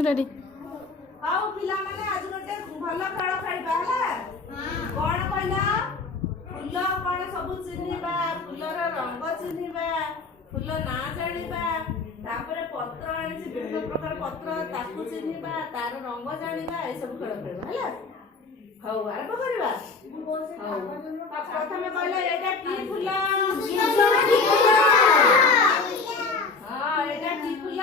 ready आओ पिला माने आज गोटे भल खेल खेलबा हला कोन कहला फूल कोन सब चिन्हिबा फूलर रंग चिन्हिबा फूल ना जानिबा तापरे पत्र आनी विभिन्न प्रकार पत्र ताकू चिन्हिबा तार रंग जानिबा ए सब खेल खेलबा हला हौ आरंभ करबा हौ प्रथमे कहला एटा की फूल हां एटा की फूल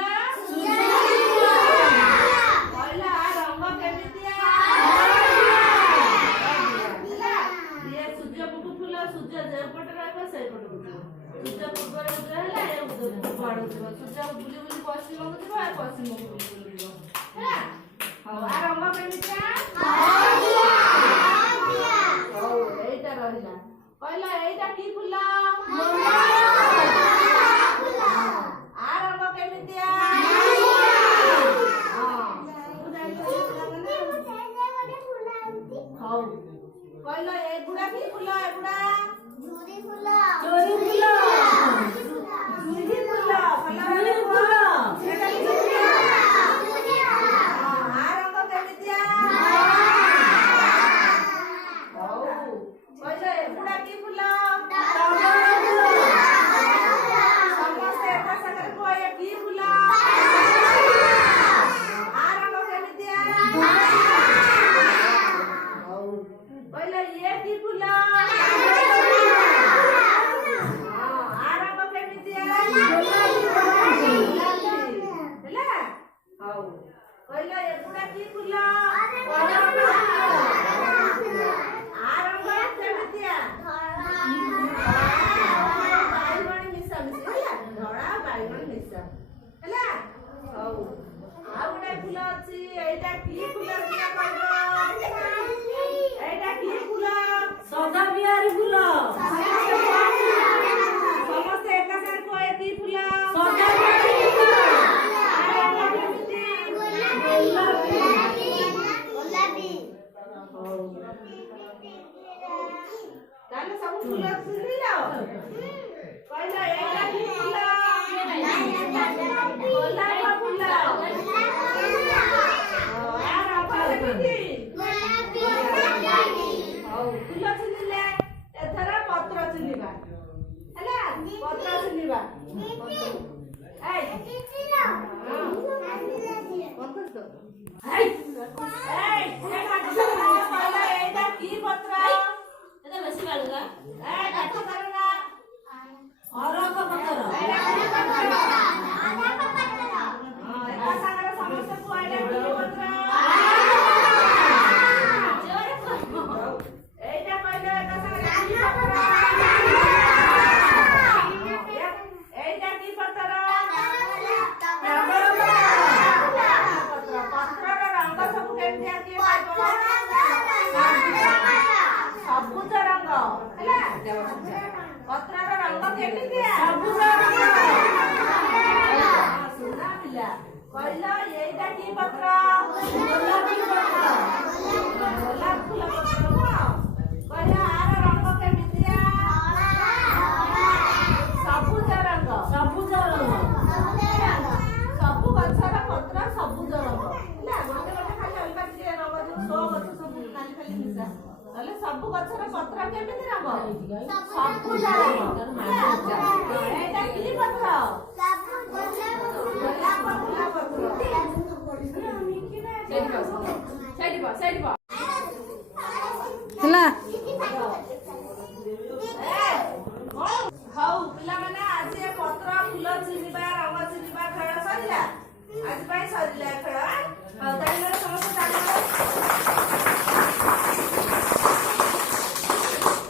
सब गछर पत्र केमिति रंग सबुज रंग एटा कि पत्र ହେଲା